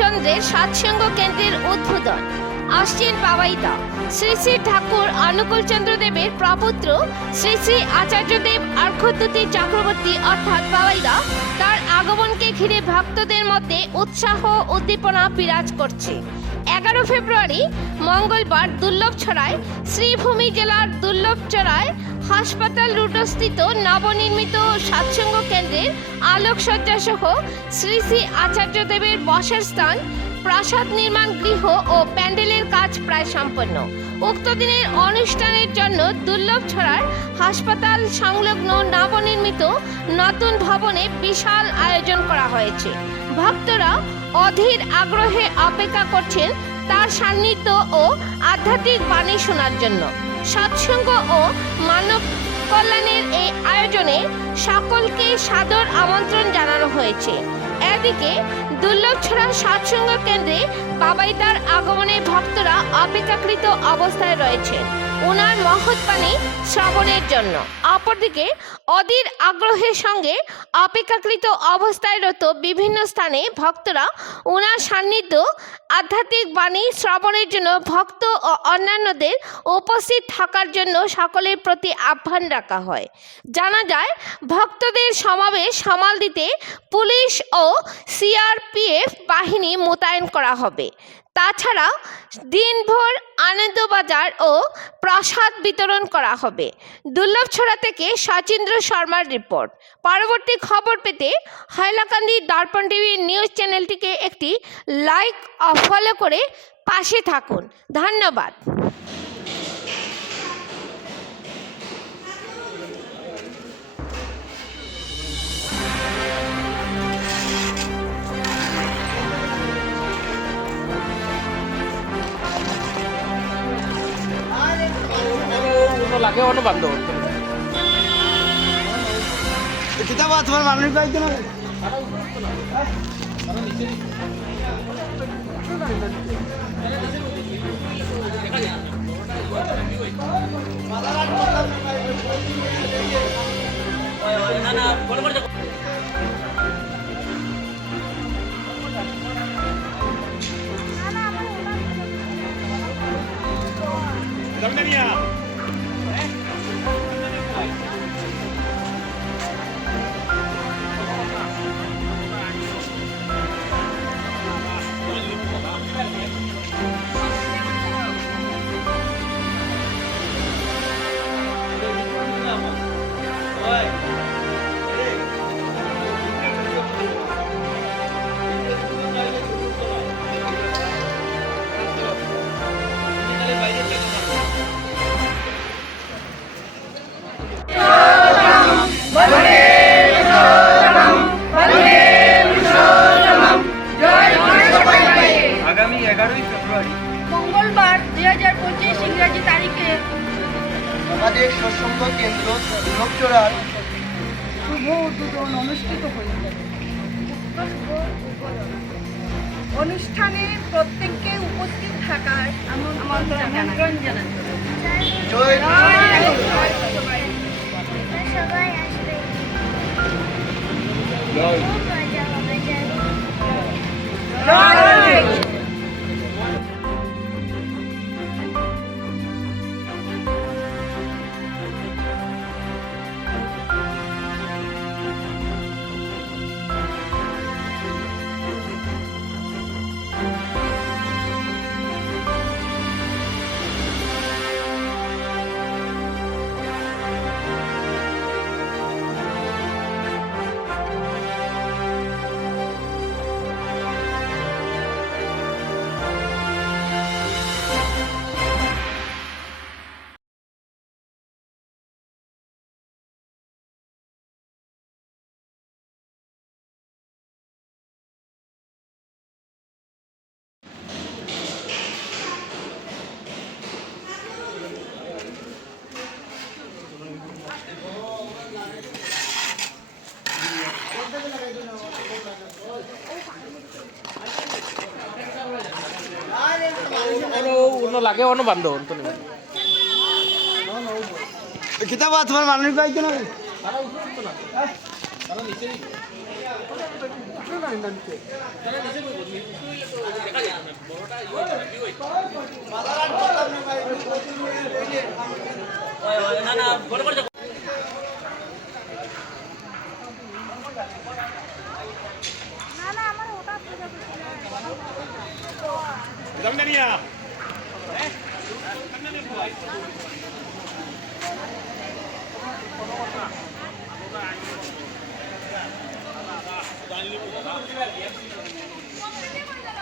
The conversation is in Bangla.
চন্দ্রের সৎসঙ্গ কেন্দ্রের উদ্বোধন। আসছেন বাবাইদা শ্রী শ্রী ঠাকুর অনুকূল চন্দ্র দেবের প্রপুত্র শ্রী শ্রী আচার্যদেব অর্ঘ্যদ্যুতি চক্রবর্তী অর্থাৎ বাবাইদা। তার আগমনকে ঘিরে ভক্তদের মধ্যে উৎসাহ উদ্দীপনা বিরাজ করছে। 11 ফেব্রুয়ারি মঙ্গলবার দুর্লভছড়ায় শ্রীভূমি জেলার দুর্লভছড়ায় হাসপাতাল রুটস্থিত নবনির্মিত সৎসঙ্গ কেন্দ্রের আলোকসজ্জা সহ শ্রী শ্রী আচার্যদেবের বসার স্থান, প্রাসাদ নির্মাণ গৃহ ও প্যান্ডেলের কাজ প্রায় সম্পন্ন। উক্ত দিনের অনুষ্ঠানের জন্য দুর্লভছড়ার হাসপাতাল সংলগ্ন নবনির্মিত নতুন ভবনে বিশাল আয়োজন করা হয়েছে। ভক্তরা অধীর আগ্রহে অপেক্ষা করছেন তার সান্নিধ্য ও আধ্যাত্মিক বাণী শোনার জন্য। সৎসঙ্গ ও মানব কল্যাণের এই আয়োজনে সকলকে সাদর আমন্ত্রণ জানানো হয়েছে। এদিকে দুর্লভছড়া সৎসঙ্গ কেন্দ্রে বাবাইদার আগমনে ভক্তরা অপেক্ষাকৃত অবস্থায় রয়েছেন ওনার মহৎ বাণী শ্রবণের জন্য। অপরদিকে অধীর আগ্রহের সঙ্গে অপেক্ষাকৃত অবস্থায় রত বিভিন্ন স্থানে ভক্তরা ওনার সান্নিধ্য আধ্যাত্মিক বাণী শ্রবণের জন্য ভক্ত ও অন্যান্যদের উপস্থিত থাকার জন্য সকলের প্রতি আহ্বান রাখা হয়। জানা যায় ভক্তদের সমাবেশ সামাল দিতে পুলিশ ও সিআরপিএফ বাহিনী মোতায়েন করা হবে। তাছাড়া দিনভর আনন্দবাজার ও প্রসাদ বিতরণ করা হবে। দুর্লভছড়া থেকে সচিন্দ্র শর্মার রিপোর্ট। পরবর্তী খবর পেতে হাইলাকান্দি দর্পণ টিভি নিউজ চ্যানেলটিকে একটি লাইক ও ফলো করে পাশে থাকুন। ধন্যবাদ। লাগে অন্য বান্ধব কিতাব তোমার মানুষ পাইতো না আগামী 11 ফেব্রুয়ারি মঙ্গলবার 2025 ইংরেজি তারিখে আমাদের সৎসঙ্গ কেন্দ্র দুর্লভছড়ার শুভ উদ্বোধন অনুষ্ঠিত হয়েছে। অনুষ্ঠানে প্রত্যেককে উপস্থিত থাকার আমন্ত্রণ জানাচ্ছি। জয় সবাই আসবে। জয় খুব মজা হবে। লাগে অন্য বান্ধব কিতাব তোমার মানুষ পাইতো না না না আমার ওটা পূজা করতে কমপ্লিট হয়ে গেল